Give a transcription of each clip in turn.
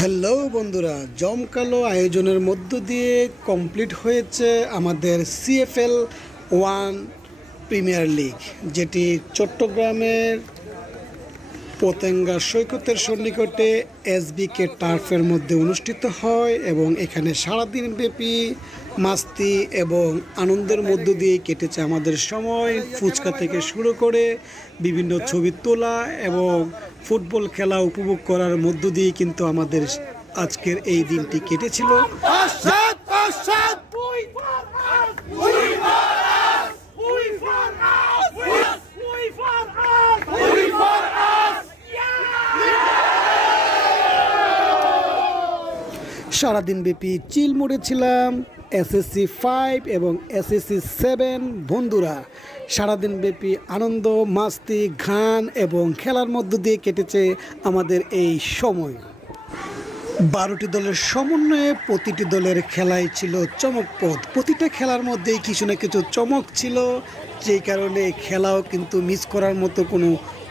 Hello বন্ধুরা, জমকালো আয়োজনের মধ্য দিয়ে কমপ্লিট হয়েছে আমাদের সিএফএল 1 প্রিমিয়ার লিগ, যেটি চট্টগ্রামের পতেঙ্গা সৈকতের সন্নিকটে এসবিকে টার্ফের মধ্যে অনুষ্ঠিত হয় এবং এখানে সারাদিন ব্যাপী মাস্তি এবং আনন্দের মধ্য দিয়ে কেটেছে আমাদের সময়। ফুচকা থেকে শুরু করে বিভিন্ন ছবি তোলা এবং ফুটবল খেলা উপভোগ করার মধ্য দিয়ে কিন্তু আমাদের আজকের এই দিনটি কেটেছিল। সারাদিন ব্যাপী চিল মোড়ে ছিলাম এসএসসি 5 এবং এসএসসি 7 বন্ধুরা। সারাদিন ব্যাপী আনন্দ, মাস্তি, গান এবং খেলার মধ্য দিয়ে কেটেছে আমাদের এই সময়। 12টি দলের সমন্বয়ে প্রতিটি দলের খেলাই ছিল চমকপ্রদ। প্রতিটা খেলার মধ্যেই কিছু না কিছু চমক ছিল, যেই কারণে খেলাও কিন্তু মিস করার মতো কোনো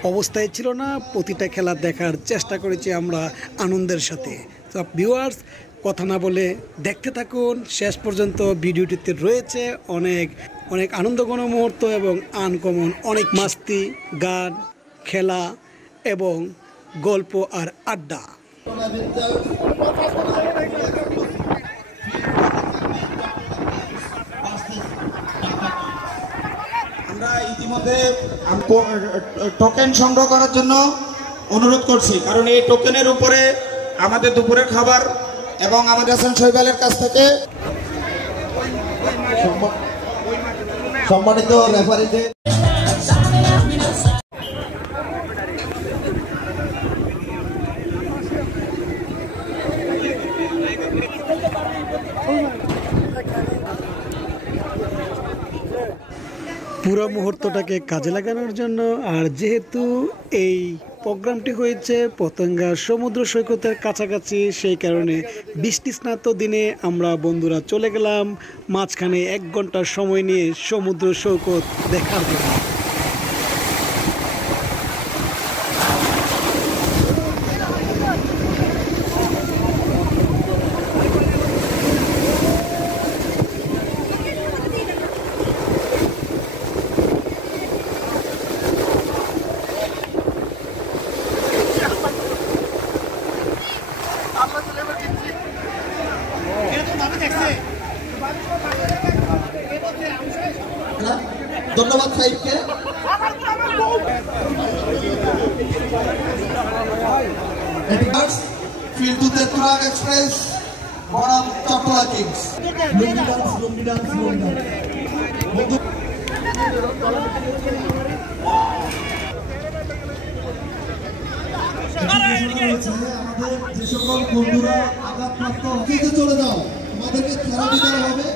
অবস্থায় ছিল না। প্রতিটা খেলা দেখার চেষ্টা করেছি আমরা আনন্দের সাথে। সব ভিউয়ার্স, কথা না বলে দেখতে থাকুন শেষ পর্যন্ত। ভিডিওটিতে রয়েছে অনেক অনেক আনন্দঘন মুহূর্ত এবং আনকমন অনেক মাস্তি, গান, খেলা এবং গল্প আর আড্ডা। আমরা ইতিমধ্যে টোকেন সংগ্রহ করার জন্য অনুরোধ করছি, কারণ এই টোকেনের উপরে আমাদের দুপুরের খাবার এবং আমাদের হাসান শৈবালের কাছ থেকে সম্মানিত রেফারিদের পুরো মুহূর্তটাকে কাজে লাগানোর জন্য। আর যেহেতু এই প্রোগ্রামটি হয়েছে পতেঙ্গা সমুদ্র সৈকতের কাছাকাছি, সেই কারণে বৃষ্টি স্নাত দিনে আমরা বন্ধুরা চলে গেলাম মাঝখানে 1 ঘন্টার সময় নিয়ে সমুদ্র সৈকত দেখার জন্য। ধন্যবাদ সাহেবকে। ফিল টু তেতুরাগ এক্সপ্রেস বনাম চট্টলা কিংস। আমাদের যে সকল বন্ধুরা আঘাতপ্রাপ্ত চলে যাও, আমাদেরকে থেরাপি দেওয়া হবে।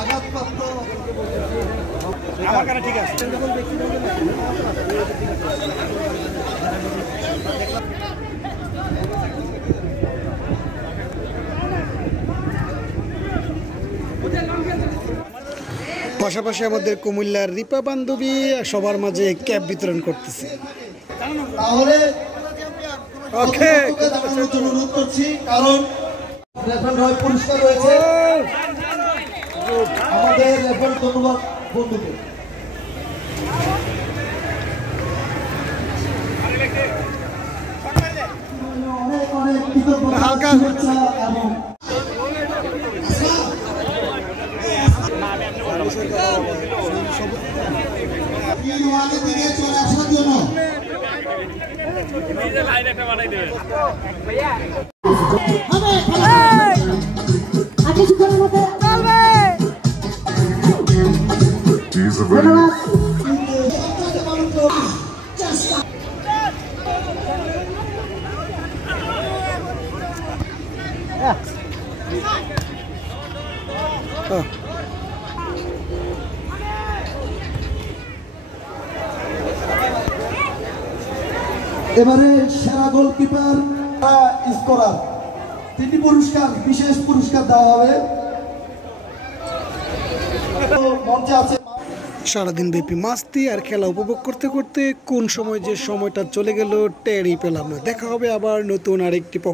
আঘাতপ্রাপ্ত আমার কাছে ঠিক আছে। পাশাপাশি আমাদের কুমিল্লার রিপা বান্ধবী সবার মাঝে ক্যাপ বিতরণ করতেছে। তাহলে অনুরোধ করছি, কারণ রেফারি পুরস্কার রয়েছে আমাদের রেফারি। ধন্যবাদ বন্ধুকে। অনেক অনেক কৃতজ্ঞতা এবং চলে আসার জন্য এবারে সেরা গোলকিপার স্কোরার 3টি পুরস্কার, বিশেষ পুরস্কার দেওয়া হবে। তো মঞ্চে আছে সারাদিন ব্যাপী মাস্তি আর খেলা উপভোগ করতে করতে কোন সময় যে সময়টা চলে গেল টেরই পেলাম না। দেখা হবে আবার নতুন আরেকটি